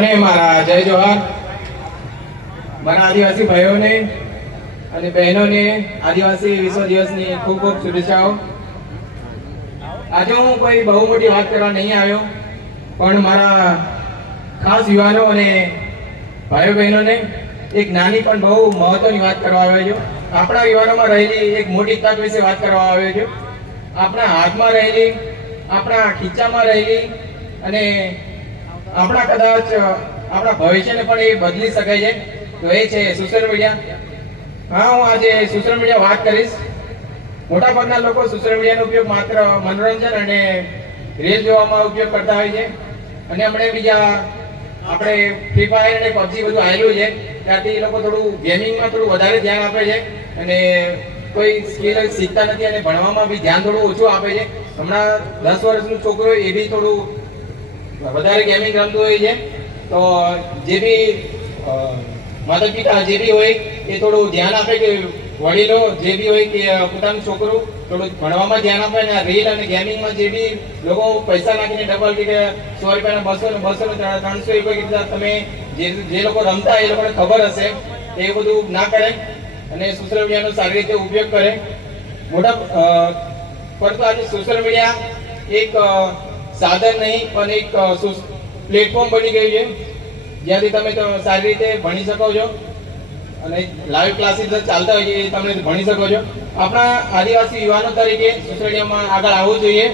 મારા જય જોહાર મારા આદિવાસી ભાઈઓને અને બહેનોને આદિવાસી વિશ્વ દિવસની ખૂબ ખૂબ શુભેચ્છાઓ। આજે હું કોઈ બહુ મોટી વાત કરવા નહીં આવ્યો, પણ મારા ખાસ યુવાનો અને ભાઈઓ બહેનોને એક નાની પણ બહુ મહત્વની વાત કરવા આવ્યો છું। આપણા યુવાનોમાં રહેલી એક મોટી તક વિશે વાત કરવા આવ્યો છું। આપણા હાથમાં રહેલી, આપણા ખીચામાં રહેલી અને આપણા કદાચ આપણા ભવિષ્યને પણ એ બદલી શકાય છે, તો એ છે સોશિયલ મીડિયા। હા, હું આજે સોશિયલ મીડિયા વાત કરીશ। મોટાભાગના લોકો સોશિયલ મીડિયાનો ઉપયોગ માત્ર મનોરંજન અને રીલ જોવામાં ઉપયોગ કરતા હોય છે, અને હમણાં બીજા આપણે ફ્રી ફાયર અને પબજી બધું આવેલું છે, ત્યારથી એ લોકો થોડું ગેમિંગમાં થોડું વધારે ધ્યાન આપે છે અને કોઈ સ્કિલ શીખતા નથી અને ભણવામાં બી ધ્યાન થોડું ઓછું આપે છે। હમણાં 10 વર્ષનું છોકરો એ બી થોડું વધારે ગેમિંગ રમતું હોય છે, તો જે બી માતા પિતા જે બી હોય એ થોડું ધ્યાન આપે કે વડીલો જે બી હોય કે પોતાનું છોકરું થોડું ભણવામાં ધ્યાન આપે અને રીલ અને ગેમિંગમાં જે બી લોકો પૈસા નાખીને ડબલ કે 100 રૂપિયાના 200 300 રૂપિયા તમે જે લોકો રમતા એ લોકોને ખબર હશે, એ બધું ના કરે અને સોશિયલ મીડિયાનો સારી રીતે ઉપયોગ કરે। પરંતુ આજે સોશિયલ મીડિયા એક સાધન નહીં પણ એક પ્લેટફોર્મ બની ગયું છે, જ્યાંથી તમે સારી રીતે ભણી શકો છો અને લાઈવ ક્લાસીસ ચાલતા હોય છે, એ તમે ભણી શકો છો। આપણા આદિવાસી યુવાનો તરીકે સોશિયલ મીડિયામાં આગળ આવવું જોઈએ।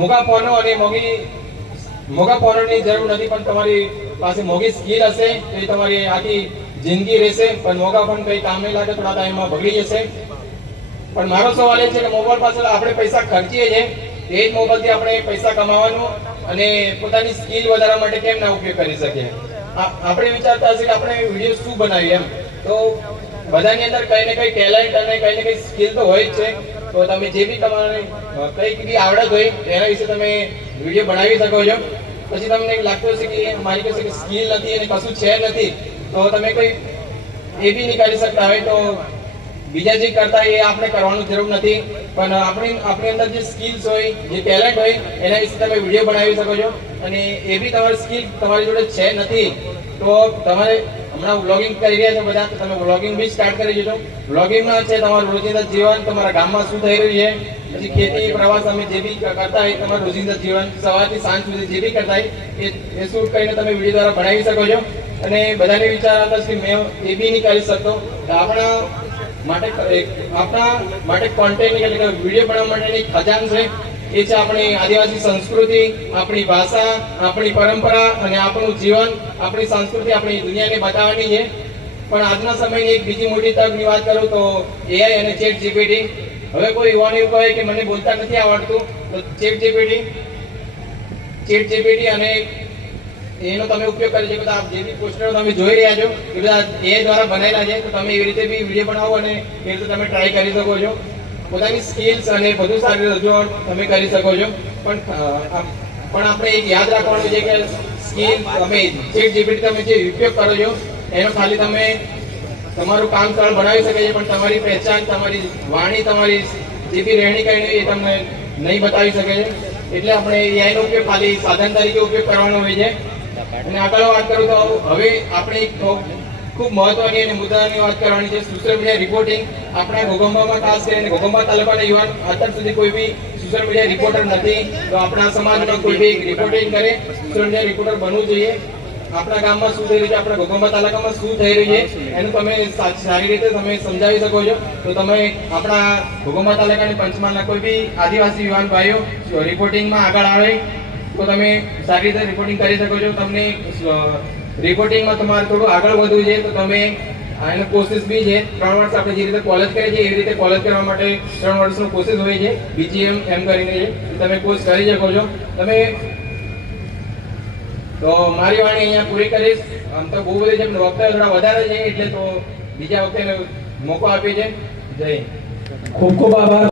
મોંઘા ફોનો અને મોંઘા ફોનોની જરૂર નથી, પણ તમારી પાસે મોંઘી સ્કિલ હશે તો એ તમારી આખી જિંદગી રહેશે, પણ મોંઘા ફોન કંઈ કામ નહીં લાગે, થોડા ટાઈમમાં બગડી જશે। પણ મારો સવાલ એ છે કે મોબાઈલ પાછળ આપણે પૈસા ખર્ચીએ છીએ, એ જ મોબાઈલથી આપણે પૈસા કમાવાનું અને પોતાની સ્કિલ વધારવા માટે કેમ ના ઉપયોગ કરી શકીએ? આપણે વિચારતા હશે કે આપણે વિડીયો શું બનાવીએ એમ, તો બધાની અંદર કંઈ ને કંઈ ટેલેન્ટ અને કંઈ ને કંઈ સ્કિલ તો હોય જ છે। તો તમે જે બી તમારે કંઈક બી આવડત હોય એના વિશે તમે વિડીયો બનાવી શકો છો। પછી તમને લાગતું હશે કે મારી પાસે સ્કિલ નથી અને કશું છે નથી, તો તમે કોઈ એ બી નહીં કરી શકતા હોય, તો બીજા જે કરતા એ આપણે કરવાનું જરૂર નથી, પણ આપણી અંદર જે સ્કિલ્સ હોય, જે ટેલેન્ટ હોય એના વિશે તમે વિડીયો બનાવી શકો છો। અને એ બી તમારી સ્કિલ તમારી જોડે છે નથી, તો તમારે હમણાં વ્લોગિંગ કરી રહ્યા છો બધા, તો તમે વ્લોગિંગ બી સ્ટાર્ટ કરી દેજો। વ્લોગિંગમાં છે તમારું રોજિંદા જીવન, તમારા ગામમાં શું થઈ રહ્યું છે, પછી ખેતી પ્રવાસ અમે જે બી કરતા હોય, તમારું રોજિંદા જીવન સવારથી સાંજ સુધી જે બી કરતા હોય એ શૂટ કરીને તમે વિડીયો દ્વારા બનાવી શકો છો। અને બધાને વિચાર આવતા કે મેં એ બી નહીં કરી શકતો, તો આપણા માટે કોન્ટેન્ટ એટલે કે વિડીયો બનાવવા માટેની ખજાન છે, એ છે આપણી આદિવાસી સંસ્કૃતિ, આપણી ભાષા, આપણી પરંપરા અને આપણું જીવન, આપણી સંસ્કૃતિ આપણી દુનિયાને બતાવવાની છે। પણ આજના સમયની એક બીજી મોટી તકની વાત કરું તો એઆઈ અને ચેટ જીપીટી। હવે કોઈ યુવાનો એવું કહે કે મને બોલતા નથી આવડતું, તો ચેટ જીપીટી અને એનો તમે ઉપયોગ કરી શકો। આપ જે બી પોસ્ટરો તમે જોઈ રહ્યા છો એ બધા એ દ્વારા બનાવેલા છે, તો તમે એવી રીતે બી વિડીયો બનાવો અને એ રીતે તમે ટ્રાય કરી શકો છો। પોતાની સ્કિલ્સ અને બધું સારી રજૂઆત તમે કરી શકો છો। પણ આપણે એક યાદ રાખવાનું છે કે સ્કિલ તમે ચેટ જીપીટી તમે જે ઉપયોગ કરો છો એનો ખાલી તમે તમારું કામ સરળ બનાવી શકે છે, પણ તમારી પહેચાન, તમારી વાણી, તમારી જે બી રહેણી કહેણી એ તમને નહીં બતાવી શકે છે। એટલે આપણે એઆઈનો ઉપયોગ ખાલી સાધન તરીકે ઉપયોગ કરવાનો હોય છે। અને આગળ વાત કરું તો હવે આપણે ખૂબ મહત્વની અને મુદ્દાની વાત કરવાની છે, સોશિયલ મીડિયા રિપોર્ટિંગ। આપણા ઘોઘંબામાં ખાસ કરીને ઘોઘંબા તાલુકાના યુવાન અત્યાર સુધી કોઈ બી સોશિયલ મીડિયા રિપોર્ટર નથી, તો આપણા સમાજમાં કોઈ બી રિપોર્ટિંગ કરે, સોશિયલ મીડિયા રિપોર્ટર બનવું જોઈએ। આપણા ગામમાં શું થઈ રહ્યું છે, આપણા ઘોઘંબા તાલુકામાં શું થઈ રહ્યું છે એનું તમે સારી રીતે તમે સમજાવી શકો છો। તો તમે આપણા ઘોઘંબા તાલુકાની પંચમહાલના કોઈ બી આદિવાસી યુવાન ભાઈઓ રિપોર્ટિંગમાં આગળ આવે તો તમે સારી રીતે રિપોર્ટિંગ કરી શકો છો। તમને રિપોર્ટિંગમાં તમારે થોડું આગળ વધવું છે, તો તમે એનો કોર્સિસ બી છે 3 વર્ષ, આપણે જે રીતે કોલેજ કરીએ છીએ એવી રીતે કોલેજ કરવા માટે 3 વર્ષનો કોર્સિસ હોય છે, બીજીએમ એમ કરીને છે, તમે કોર્સ કરી શકો છો તમે। તો મારી વાણી અહીંયા પૂરી કરીશ। આમ તો બહુ બધી છે, પણ વખતે થોડા વધારે છે, એટલે તો બીજા વખતે મોકો આપીએ છે। જય હિન્દ, ખૂબ ખૂબ આભાર।